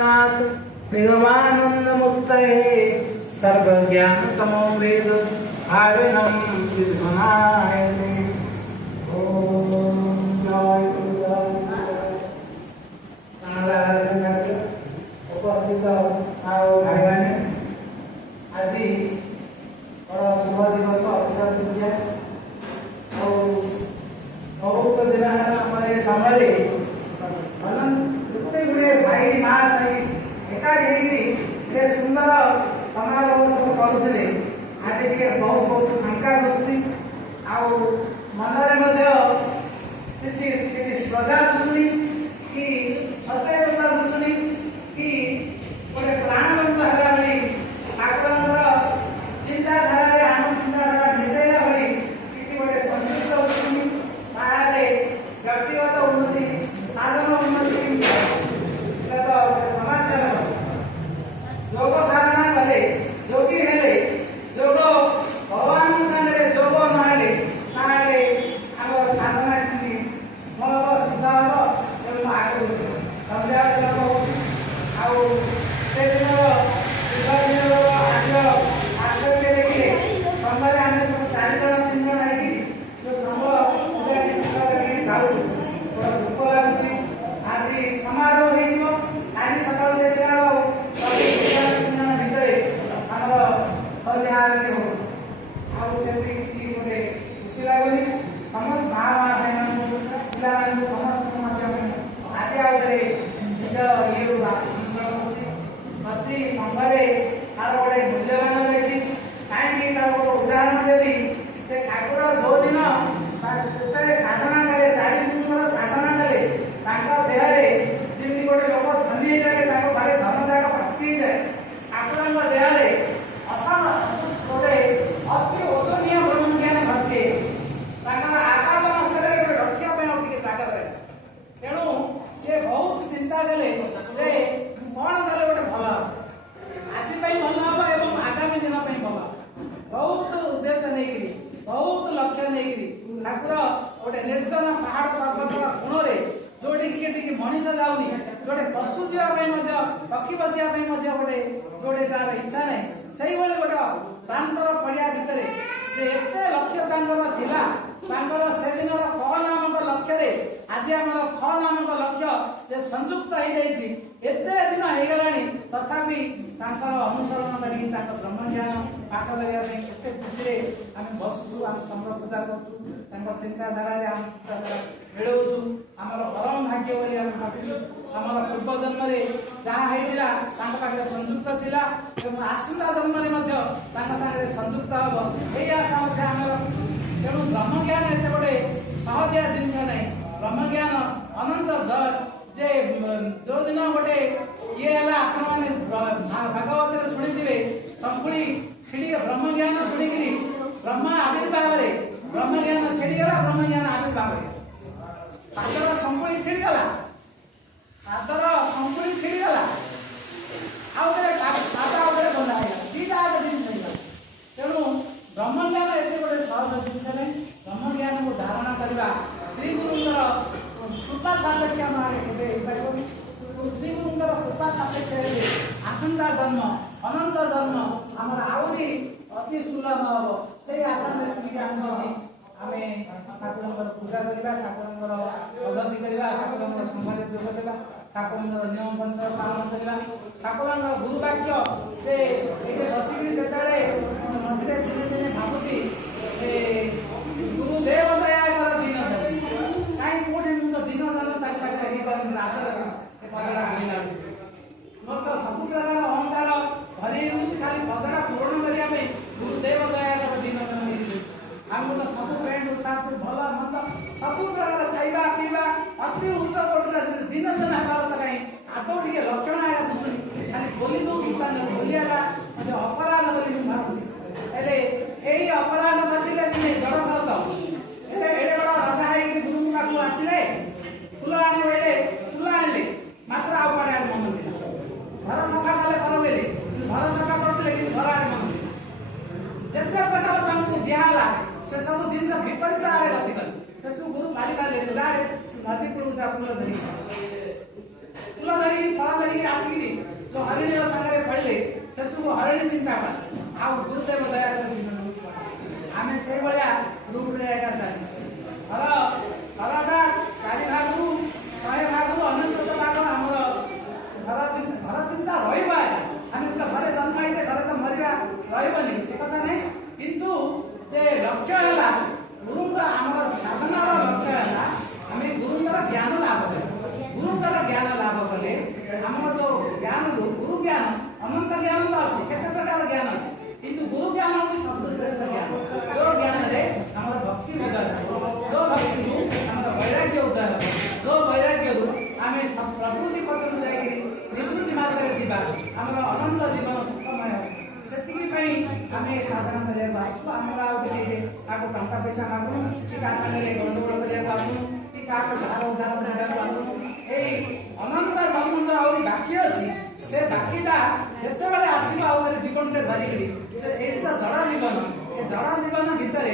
नाथ निगमानंद मुक्तये सर्वज्ञान तमो वेद आर्यनम विद्वनाय ओम जय उपस्थित आओ भाई बहन आज बड़ा शुभ दिवस अक्षय तृतीया बहुत दिन हमारे समय भाई माँ सहित एकाठी सुंदर समारोह सब करुले आज टे बहुत बहुत फांका बसुची मनरे श्रद्धा दुशुणी कि सचेतनता दुशुणी कि गोटे प्राणबंध है ठाकुर चिंताधारा आम चिंताधारा मिसेला भाई किसी गोटे संयुक्त दुशुणी व्यक्तिगत उन्नति साधन उन्नति योग साधना कले योगी हेले योग भगवान संगे योग नहेले ताले आम साधना फल सिद्ध हम एवं आगे संध्या से दिन आश्चर्य देखिए संघरे आम सब 4 जन 3 जन है जो संघ जाऊ दुख लगुच आज समारोह हो आज सका देखा खुशी लगुनि समस्त माँ माँ बहन पिला समस्त आज आउे निज ये प्रति संघरे तार गोटे मूल्यवान रही कहीं तार गोटे उदाहरण देवी से ठाकुर जो दिन साधना कले 4 दिन साधना कले देहरे जमी गोटे लोक धनी जाए घरे धन जाक भक्ति जाए ठाकुर देहरे गोटे अति ओजनीय ब्रह्म ज्ञान भक्ति आकाश मस्तक गोटे रक्षा ताकत रहे तेणु सी बहुत चिंता कले कौन कले गोटे भल आज भल हम एवं आगामी दिन भल बहुत उद्देश्य नहीं बहुत लक्ष्य नहीं ठाकुर गोटे निर्जन पहाड़ पर्वत कोणे जोटी मनीष जाऊनी गोटे पशु जावाई पक्षी बसवाई गोटे गोटे तार इच्छा नहीं से गोटे प्रांतर पड़िया भितर एत लक्ष्य से दिन क नामक लक्ष्य आज आम ख नामक लक्ष्य संयुक्त हो जाए एत दिन हो गला तथापि अनुसरण कर ब्रह्म ज्ञान पाठ लगाने एत खुशी आम बसुचु आम संघ पूजा करूँ चिंताधारा आम चिंताधारा मिलूचु आमर परम भाग्य बोली आम भावुँ आमर पूर्व जन्म जहाँ होता संयुक्त थिला आसंता जन्म सागे संयुक्त हम यही आशा आम रखुचु तेणु ब्रह्म ज्ञान एत गोटे सहजिया जिनस नहीं ब्रह्म ज्ञान अनंत जे जो दिन गोटे ये भागवत शुणी संकुड़ी छिड़ी ब्रह्म ज्ञान शुणिकी ब्रह्म आविर्भाव ब्रह्म ज्ञान छिड़गला ब्रह्म ज्ञान आविर्भाव पादर संकुड़ी छिड़गला पादर संकुड़ी छिड़गला पाद आउे बंधा है दीटा जिन तेणु ब्रह्म ज्ञान एत गोटे सहज जिनस नहीं ब्रह्म ज्ञान को धारणा करवा श्री गुरुंर कृपा सापेक्ष श्री गुरुंर कृपा सापेक्ष आसंता जन्म अनंत जन्म आमर आहरी अति सुलभ हम से आशा आम ठाकुर पूजा करवा ठाकुर पद्धति करवा ठाकुर संघ जोग देवा ठाकुर नियम पंच पालन करवा ठाकुर गुरुवाक्य बसिक मझे दिने दिने भावुची गुरुदेव दया कर दिन कहीं कौटे मुझे दिन जन मोर तो सब प्रकार अहंकार भरी खाली पदटा पूरण करने गुरुदेव दया कर दिन आमको तो सब पैंट सार्ट भल मंद सब प्रकार खाଇବା पीवा अति उच्च कोटि दिन दिन भारत कहीं आदौ टे लक्षण आया खाली बोली दो बोलिया अपराध बोली भावुची यही अपराध करते दिने जड़ भारत एडे बड़ा राजा है गुरु पाक आसिले फूल आने बोले फूल आने मात्र आउ कड़े मन घर सफा कले कर बोले घर सफा करते घर आने मन जिते प्रकार दिहला से सब जिन विपरीत आड़े गति कले सब गुरु मारी नदी कूल जा फूल धरी फल धरी आसिक हरिणी संगे पड़े से सब हरिणी चिंता कले आ गुरुदेव दया आम से भाया रूप चल घरटा 4 भाग 100 भाग 99 भाग आमर घर चिंता रहा आम तो घरे जन्म होते घर तो मरवा रही से कथा नहीं किंतु जे लक्ष्य है गुरु आम साधनार लक्ष्य है आम गुरुंर ज्ञान लाभ कले गुरुंर ज्ञान लाभ कले आम जो ज्ञान गुरु ज्ञान अनंत ज्ञान तो अच्छे केते प्रकार ज्ञान अच्छे किंतु गुरु ज्ञान होती सबश्रेष्ठ ज्ञान जो ज्ञान आम भक्ति उदय जो भक्ति आम वैराग्य उदय जो वैराग्य आम प्रकृति पथर जाकि निवृत्ति मार्ग में जीवा आम अनंत जीवन सुखमय से आम साधना करने आमको टंका पैसा मागुन कि गंडगोल करने कि धार उधार करने अनंत जन्म जो बाकी अच्छी से बाकीटा जिते आसो जीवन धरिकी तो जड़ा जीवन ये जड़ा जीवन भितर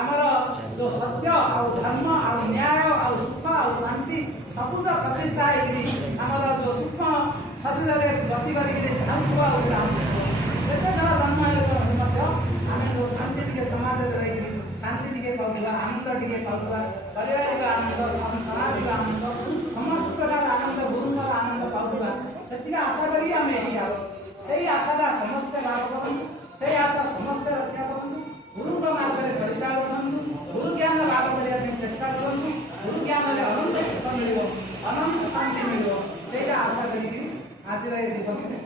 आमर जो सत्य धर्म न्याय सुख शांति सबुज प्रतिष्ठा आमर जो सूक्ष्म शरीर में गति कर जिते थर जन्म आम जो शांति टे समाज रही शांति टे पाला आनंद टे पाला पारिवारिक आनंद सामाजिक आनंद समस्त प्रकार आनंद गुरु आनंद पाला से आशा करी आम ये से आशाटा समस्ते लाभ करूँ से आशा समस्ते रक्षा करूँ गुरु मार्ग में परिचाल करूँ गुरु ज्ञान लाभ करने चेष्टा करूँ गुरु ज्ञान अनंत सुख मिल अनंत शांति मिल से आशा करी आज दिवस